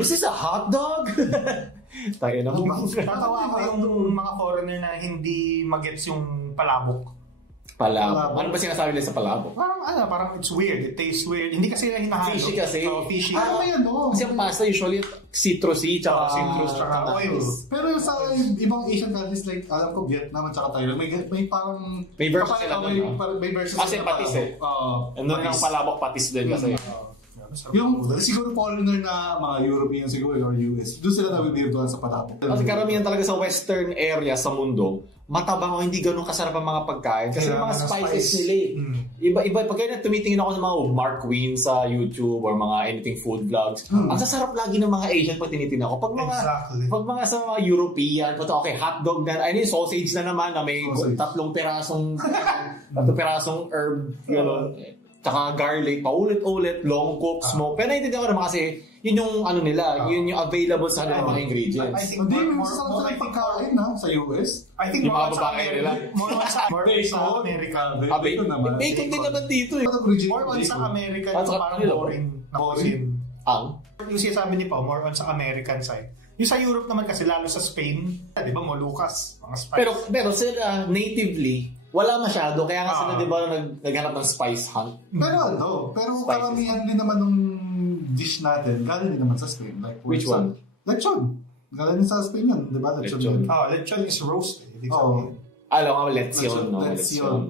Is this a hot dog? Tayo na. Natawa ko yung mga foreigner na hindi magets yung palabok. Palabok. Ano ba sinasabi nila sa palabok? Parang it's weird. It tastes weird. Hindi kasi nila hinahalo. Fishy kasi. Fishy. Kasi ang pasta usually citrusy tsaka oils. Pero yung sa ibang Asian countries like alam ko Vietnam at saka Thailand may parang may version sila may version kasi patis eh. Ano ng palabok patis din kasi. Yung siguro foreigner na mga European siguro or US, doon sila nabibirtuhan sa palabok. Kasi karamihan talaga sa western area sa mundo, matabang o hindi ganun kasarap ang mga pagkain. Kasi mga spices nila eh. Iba, pag kaya tumitingin ako ng mga Mark Queen sa YouTube or mga anything food vlogs, ang sasarap lagi ng mga Asian pag tinitingnan ko. Pag mga sa mga European, okay, hotdog na, sausage na naman na may tatlong pirasong herb, gano'n. Tsaka garlic, paulit-ulit, long cook, smoke. Pero naiintindihan ko naman kasi yun yung ano nila, yun yung available sa kanilang mga ingredients. I think hindi, masasarap sa pagkain sa US. I think yung mga babae nila. More sa America. Bacon naman. Bacon din naman dito eh. More on sa American, parang boring na cuisine. Yung sinasabi ni Pao, more on sa American side. Yung sa Europe naman kasi, lalo sa Spain, di ba, Molucas, mga spice. Pero sila, natively, wala masyado. Kaya nga sila, di ba, naghanap ng spice hunt. Pero karamihan din naman ng dish natin, galing din naman sa Spain. Like, which one? Lechon. Galing din sa Spain yan, di ba? Lechon is roast. Alam nga, lechon. Lechon.